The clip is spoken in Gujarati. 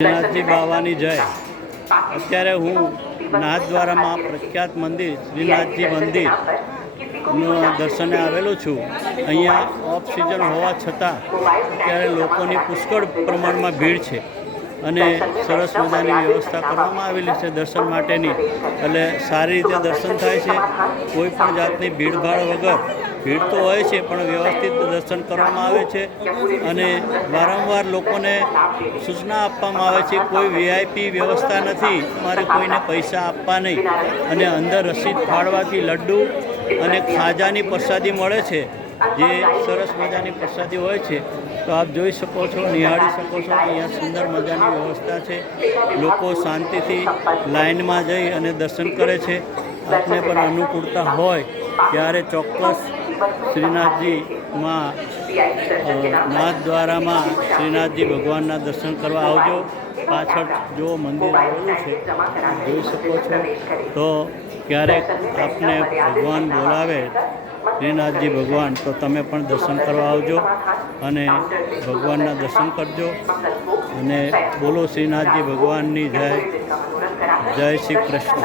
શ્રીનાથજી બાવાની જય। અત્યારે હું નાથદ્વારામાં પ્રખ્યાત મંદિર શ્રીનાથજી મંદિરનું દર્શને આવેલો છું। અહીંયા ઓફ સિઝન હોવા છતાં અત્યારે લોકોની પુષ્કળ પ્રમાણમાં ભીડ છે અને સરસ મજાની વ્યવસ્થા કરવામાં આવેલી છે દર્શન માટેની। એટલે સારી રીતે દર્શન થાય છે, કોઈ પણ જાતની ભીડભાડ વગર। ભીડ તો હોય છે પણ વ્યવસ્થિત દર્શન કરવામાં આવે છે અને વારંવાર લોકોને સૂચના આપવામાં આવે છે કોઈ વીઆઈપી વ્યવસ્થા નથી, તમારે કોઈને પૈસા આપવા નહીં અને અંદર રસીદ ફાળવાથી લડ્ડુ અને ખાજાની પ્રસાદી મળે છે, જે સરસ મજાની પ્રસાદી હોય છે। તો આપ જોઈ શકો છો, નિહાળી શકો છો કે અહીંયા સુંદર મજાની વ્યવસ્થા છે। લોકો શાંતિથી લાઇનમાં જઈ અને દર્શન કરે છે। આપને પણ અનુકૂળતા હોય ત્યારે ચોક્કસ શ્રીનાથજીમાં નાથદ્વારામાં શ્રીનાથજી ભગવાનના દર્શન કરવા આવજો। પાછળ જો મંદિર આવેલું છે જોઈ શકો છો। તો ક્યારેક આપને ભગવાન બોલાવે શ્રીનાથજી ભગવાન, તો તમે પણ દર્શન કરવા આવજો અને ભગવાનના દર્શન કરજો અને બોલો શ્રીનાથજી ભગવાનની જય। જય શ્રી કૃષ્ણ।